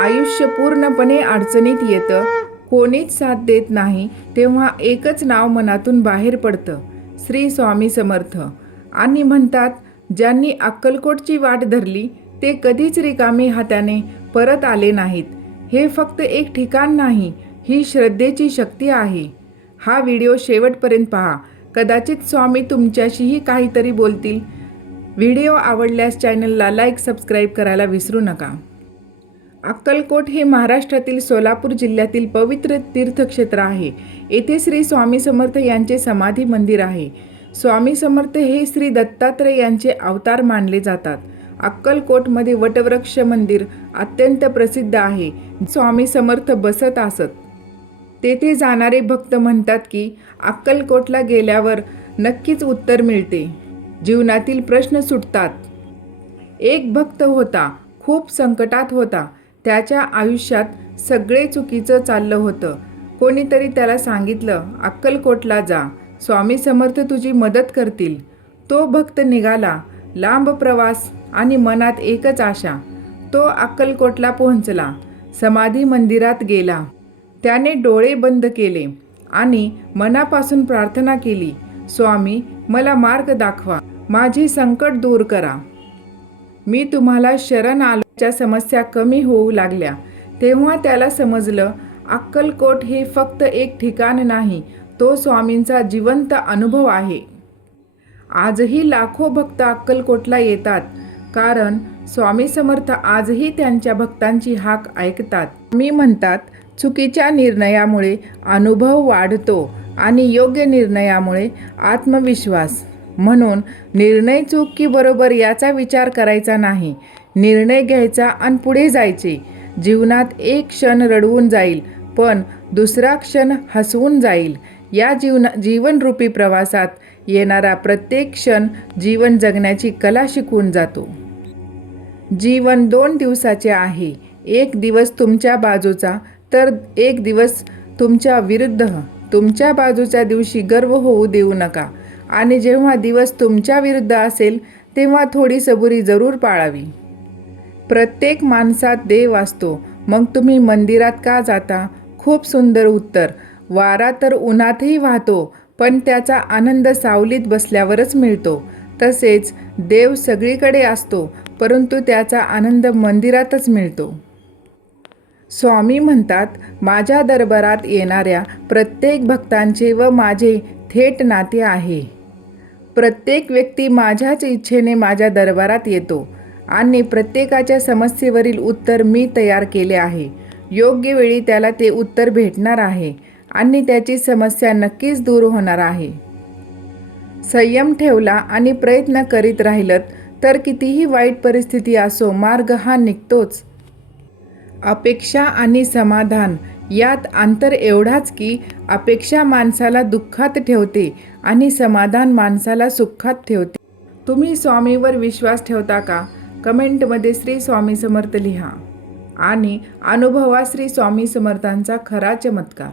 आयुष्य पूर्णपणे अडचणीत येतं, कोणीच साथ देत नाही, तेव्हा एकच नाव मनातून बाहेर पडतं, श्री स्वामी समर्थ. आणि म्हणतात, ज्यांनी अक्कलकोटची वाट धरली ते कधीच रिकामी हाताने परत आले नाहीत. हे फक्त एक ठिकाण नाही, ही श्रद्धेची शक्ती आहे. हा व्हिडिओ शेवटपर्यंत पहा, कदाचित स्वामी तुमच्याशीही काहीतरी बोलतील. व्हिडिओ आवडल्यास चॅनलला लाईक, सबस्क्राईब करायला विसरू नका. अक्कलकोट हे महाराष्ट्रातील सोलापूर जिल्ह्यातील पवित्र तीर्थक्षेत्र आहे. येथे श्री स्वामी समर्थ यांचे समाधी मंदिर आहे. स्वामी समर्थ हे श्री दत्तात्रय यांचे अवतार मानले जातात. अक्कलकोटमध्ये वटवृक्ष मंदिर अत्यंत प्रसिद्ध आहे. स्वामी समर्थ बसत असत. तेथे जाणारे भक्त म्हणतात की अक्कलकोटला गेल्यावर नक्कीच उत्तर मिळते, जीवनातील प्रश्न सुटतात. एक भक्त होता, खूप संकटात होता. त्याच्या आयुष्यात सगळे चुकीचं चाललं होतं. कोणीतरी त्याला सांगितलं, अक्कलकोटला जा, स्वामी समर्थ तुझी मदत करतील. तो भक्त निघाला. लांब प्रवास आणि मनात एकच आशा. तो अक्कलकोटला पोहोचला. समाधी मंदिरात गेला. त्याने डोळे बंद केले आणि मनापासून प्रार्थना केली, स्वामी मला मार्ग दाखवा, माझी संकट दूर करा. मी तुम्हाला शरण आलोच्या समस्या कमी होऊ लागल्या. तेव्हा त्याला समजलं, अक्कलकोट हे फक्त एक ठिकाण नाही, तो स्वामींचा जिवंत अनुभव आहे. आजही लाखो भक्त अक्कलकोटला येतात, कारण स्वामी समर्थ आजही त्यांच्या भक्तांची हाक ऐकतात. मी म्हणतात, चुकीच्या निर्णयामुळे अनुभव वाढतो आणि योग्य निर्णयामुळे आत्मविश्वास. म्हणून निर्णय चूक की बरोबर याचा विचार करायचा नाही. निर्णय घ्यायचा आणि पुढे जायचे. जीवनात एक क्षण रडवून जाईल, पण दुसरा क्षण हसवून जाईल. या जीवनरूपी प्रवासात येणारा प्रत्येक क्षण जीवन जगण्याची कला शिकवून जातो. जीवन 2 दिवसाचे आहे. एक दिवस तुमच्या बाजूचा तर एक दिवस तुमच्या विरुद्ध. तुमच्या बाजूच्या दिवशी गर्व होऊ देऊ नका, आणि जेव्हा दिवस तुमच्या विरुद्ध असेल तेव्हा थोडी सबुरी जरूर पाळावी. प्रत्येक माणसात देव असतो. मग तुम्ही मंदिरात का जाता? खूप सुंदर उत्तर. वारा तर उन्हातही वाहतो, पण त्याचा आनंद सावलीत बसल्यावरच मिळतो. तसेच देव सगळीकडे असतो, परंतु त्याचा आनंद मंदिरातच मिळतो. स्वामी म्हणतात, माझ्या दरबारात येणाऱ्या प्रत्येक भक्तांचे व माझे थेट नाते आहे. प्रत्येक व्यक्ती माझ्याच इच्छेने माझ्या दरबारात येतो आणि प्रत्येकाच्या समस्येवरील उत्तर मी तयार केले आहे. योग्य वेळी त्याला ते उत्तर भेटणार आहे आणि त्याची समस्या नक्कीच दूर होणार आहे. संयम ठेवला आणि प्रयत्न करीत राहिलत तर कितीही वाईट परिस्थिती असो, मार्ग हा निघतोच. अपेक्षा आणि समाधान यात अंतर एवढाच की अपेक्षा माणसाला दुःखात ठेवते आणि समाधान माणसाला सुखात ठेवते. तुम्ही स्वामीवर विश्वास ठेवता का? कमेंटमध्ये श्री स्वामी समर्थ लिहा आणि अनुभवा श्री स्वामी समर्थांचा खरा चमत्कार.